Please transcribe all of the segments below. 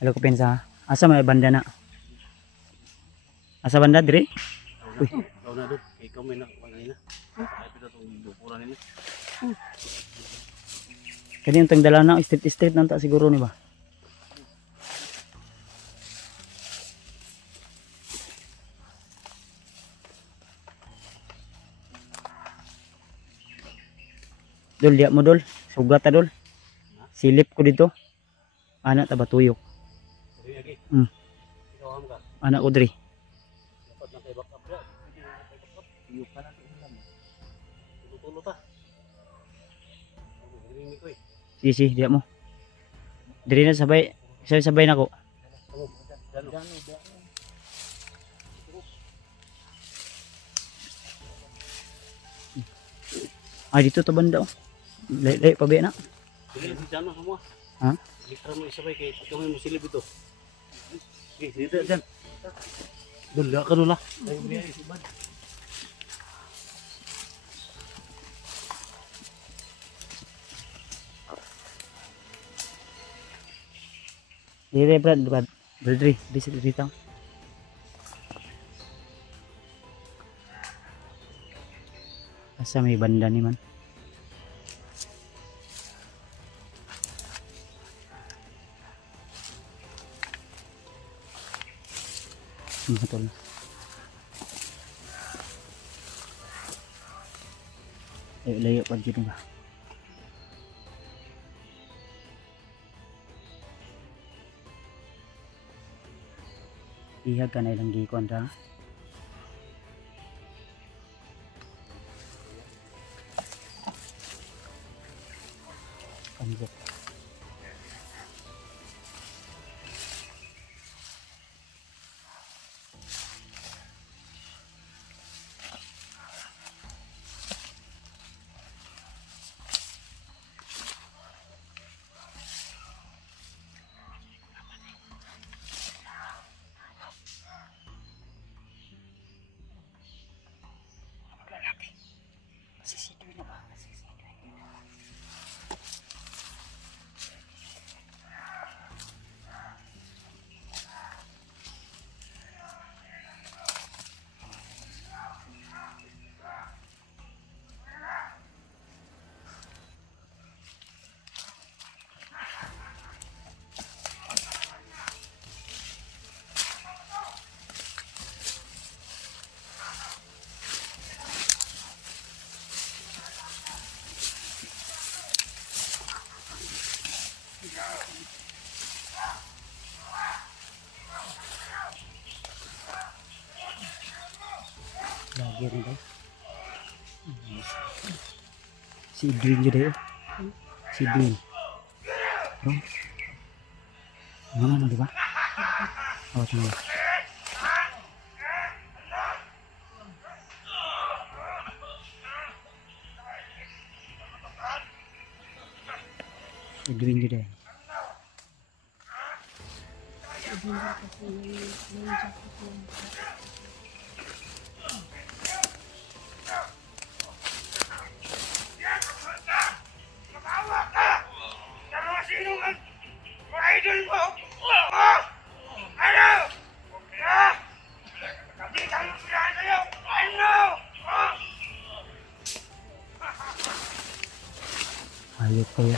Halo ko pensa. Asa may banda na? Asa banda dire? Uy, daw na doon. Ikaw may nakuha na. Ay pita tong dukuran nila. kani untang dala na street nang ta siguro ni ba? Dol, diya mo dol. Sugat ta dol. Silip ko dito. Anak ta ba tuyok? Dili lagi. Ikaw ham ka. Anak ko diri. Dapat na kay backup ra. Hindi na kay backup. Iyo pa na ulam. Tulo-tulo ta. Dili ni ko eh. Si, diya mo. Diri na sabay. Sabay na ko. Ay dito to banda oh. Lay pa ba na? Dili si Jano semua. Ha? Litra mo isabay kay kami mo silib ito. Okay, dito dyan. Dula ka dula. Ay biya isubad. Dire brad. Berdri, di dito. Asa may banda ni man. Betul. Layo pa dito ba? Ihag ka na ilang gikon ra. Kanbok. Lagi rin guys. Si Edwin juga ya. Si Edwin. Bro. Mana di ba? Oh, tunggu. Edwin juga ya. Hayop kayo.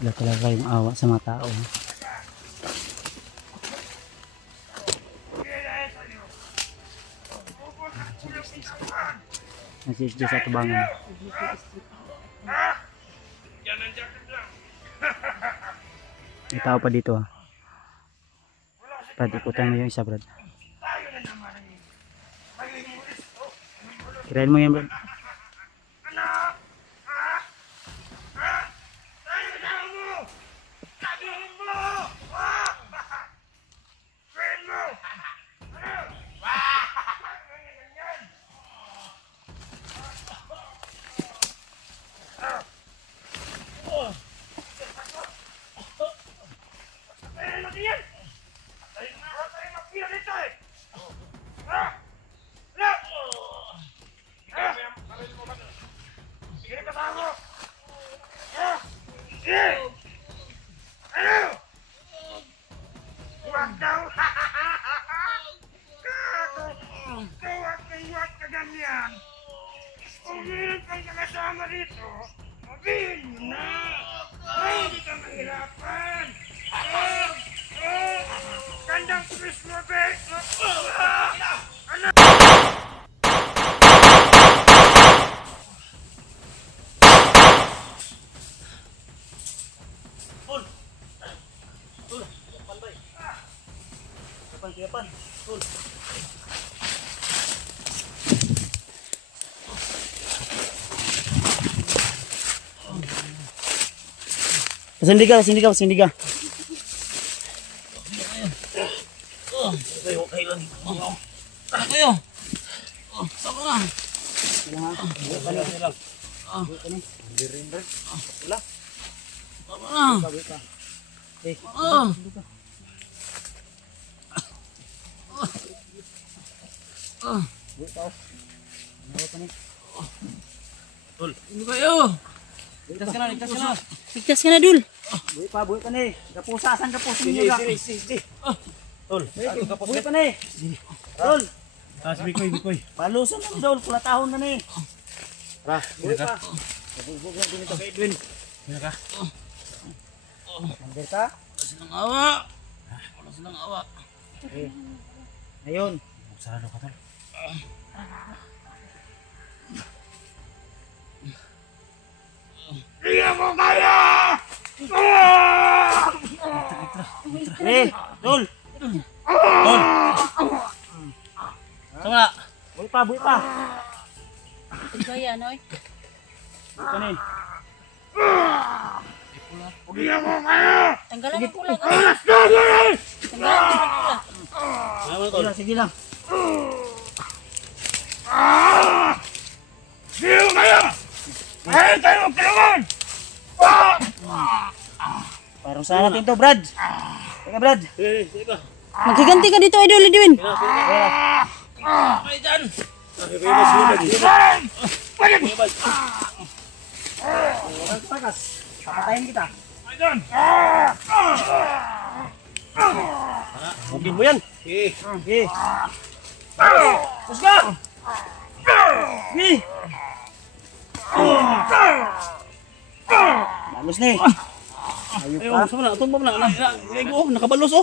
Wala talaga kayong awa sa mga tao. Nasi-isdi sa tubangan. May tao pa dito ha. Brad, ikutan mo yung isa Brad. Kirain mo yan Brad. Huwag daw! Kawag ka ganyan! Umilit kayo na kasama dito, sabihin nyo na! Hindi ka mahirapan! Gandang Christmas, babe! Tol! Tol! Kapan bay? Kapan? Tol! Pasindi ka. Okay lang. Kayo! Saka na! Wala lang. Wala. Tol, ini kayo. Ligtas ka na. Ligtas ka na, Dul. Buhay pa ni. Gapusasan niyo. Sige. Tol, buhay pa ni. Tol. Bikoy. Palusan na ni Dol, kulatahon na ni. Tara, buhay pa. Bubog lang dito kay Edwin. Sino ka? Nandiyan ka? Wala silang awa. Okay. Ngayon. Sarado ka, Tol. Hindi mo kaya! Dol! Sama! Buhay pa! Ikaw yan, oy. Kanin. Hindi mo kaya! Tanggalan ng pula. Alas na yan! Tanggalan ng pula. Sige lang. Hindi mo kaya! Mahal tayo magkalaman! Parang sa natin to, Brad. Teka, Brad. Sige ka. Maghiganti ka dito, Idol Edwin. Okay, dyan. Takas. Papatayin kita. Bugin mo yan. Okay. Push ka! Okay. Balos ni. Ayup ka. Sama na. Tumba mo na. Nakabalos oh.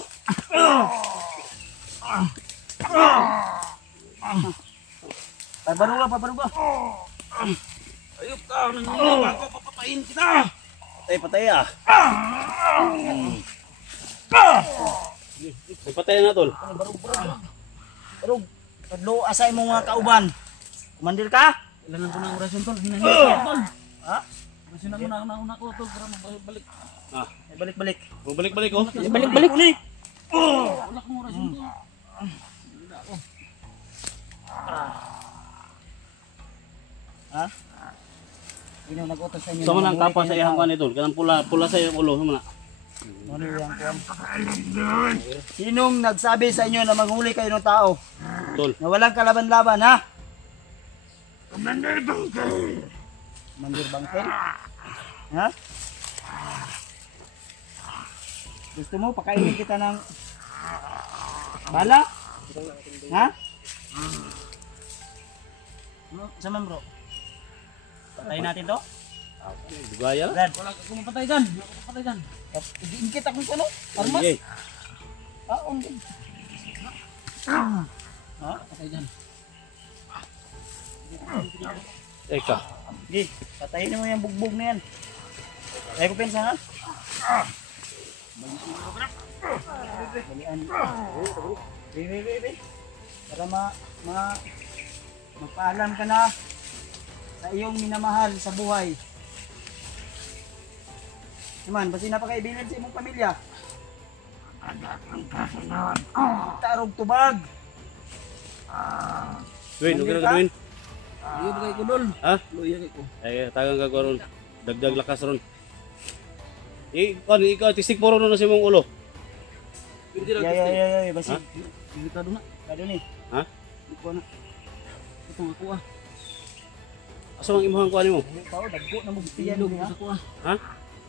Pabaruga. Ayup ka. Papapain kita. Patay ah. Patay na tol. Barug. Kadlo asay mo nga kauban. Kumandir ka? Ilan ko ng orasyon tol. Hinahingit tol. Ha? Orasyon ako na ko tol para mabalik. Ah, balik-balik. Balik oh. Balik. Wala kong orasyon to. Ha? Sino nag-utos sa inyo? Sama nang kapa sa iyang kan idol. Kanang pula sa iyang ulo sama na. Ano yung Sinong nagsabi sa inyo na manghuli kayo ng tao? Tol. Na walang kalaban-laban, ha? Commander Bangkay! Mandir Bangkel? Ha? Gusto mo pakainin kita ng bala? Ha? Ano? Saan bro? Patayin natin to? Dugaya la. Brad, Wala ko mapatay dyan. iingkit akong ano? Armas? Sige. Hindi. Ha? Patay dyan. Eka. Sige, patayin mo yung bugbog na yan. Kaya ko pensa ha? Balian. Be. Para magpaalam ka na sa iyong minamahal sa buhay. Naman, basi napakaibigan sa imong pamilya. Tarog tubag. Win, okay na Win. Iyo bagay ko dol. Ha? Luya ko. Ay, tagang ka ron. Dagdag lakas ron. Ikaw tistik poro na sa imong ulo. Pwede ra Yeah, basi. Ha? Delikado na. Kado ni. Ha? Iko na. Ito ako ah. Asa ang imuhang kuan nimo? Tao dagko na mo Ilog biyan sa ko ah. Ha?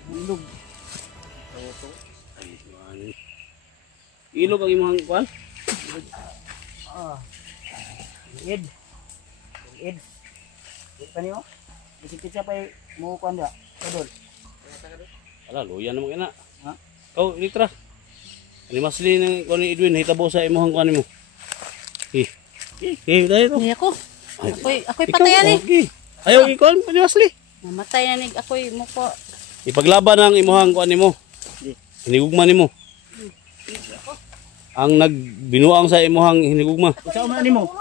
Ilog. Ay, man. Ilog ang imong kuan? Ah. Id. Id. Pa niyo? Bisikit siya pa mo kuan da. Kadol. Ala, luya naman ina. Ha? Kau, litra. Ani masli ng kuan ni Edwin, hitabo sa imong kuan nimo. Dahil to. Hindi ako. Ako'y patayan eh. Okay. Ayaw ikuan pa ni masli. Mamatay na nig ako'y muko. Ipaglaban ang imong kuan nimo. Hinigugma nimo. Ang nagbinuang sa imong hinigugma. Sa una nimo.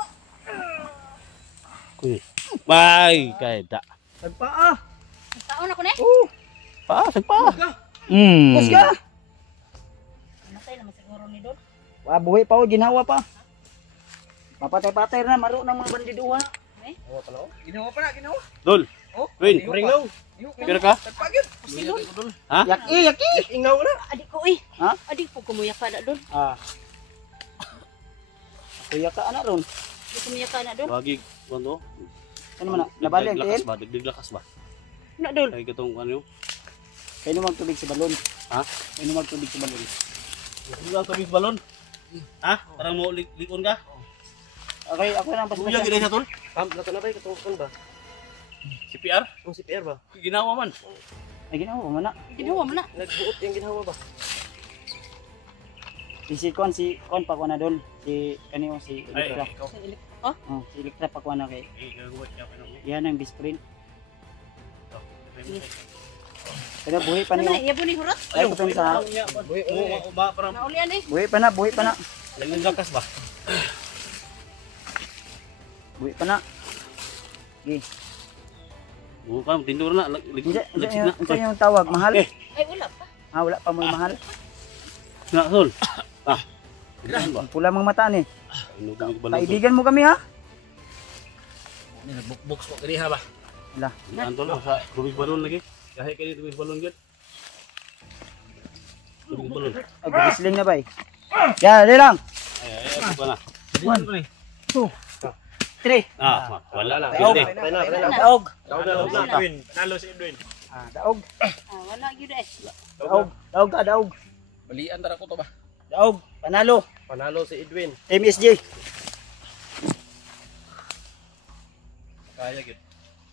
Kuy. Bye, kay da. Sagpaa. Taon ako na eh. Pa, sagpa. Bus ka. Mamatay naman siguro ni Dol. Wa buhi pa o ginawa pa. Papatay-patay na maro ng mga bandiduha. Dol. Win. Ringaw. Pira ka? Si Dol. Ha? Yaki. Ingaw na. Adik ko eh. Ha? Adik ko kumuya ka na Dol. Ah. Kuya ka ana ron. Di kumuya ka na Dol. Wagi kuan to. Ano man na? Nabali ang tiil? Dagdag lakas ba? Na Dol. Kay katong ano? Kaya magtubig sa balon. Ha? Kaya magtubig sa balon. Ano ang tabig balon? Ha? Parang mo likon ka? Okay, ako na pas. Kuya gid sa tol. Pam, nato na ba katong ba? CPR? Ang CPR ba? Ginawa man. Ay ginawa mo na. Ginawa mo na. Nagbuot yung ginawa ba? Si Kon pa ko na dol. Si kaniyo si Elektra. Oh? Oh, si Elektra pa ko na kay. Gagawin niya pa nang. Yan ang best friend. Pero buhay pa Ano niyo. na? Iyabo ni Hurot? Ay, ko sa Mo ba parang Naulian eh. buhay pa na, buhay pa na. lain lakas ba? Buhay pa na. Okay. Bukan tindur na likod. Unsa yung tawag? Mahal? Ay wala pa. Ah, wala pa mo mahal. Na sol. Ah. Ganahan ba? Pula mga mata ni. Ano ba balon? Kaibigan mo kami ha? Box ko kaniha ba? Wala. Antol sa tubig balon lagi. Kahit kini tubig balon gid. Tubig balon. Ay, gisling na ba eh. Ya, dali lang. Ay, ako na. 1, 2, 3. Ah, wala lang. Daog. Pwede. Daog. Nalo si Edwin. Ah, daog. Ah, wala gyud eh. Daog. Daog ka, daog. Balian tara ko to ba? Daog. Panalo. Panalo si Edwin. MSJ. Kaya gid.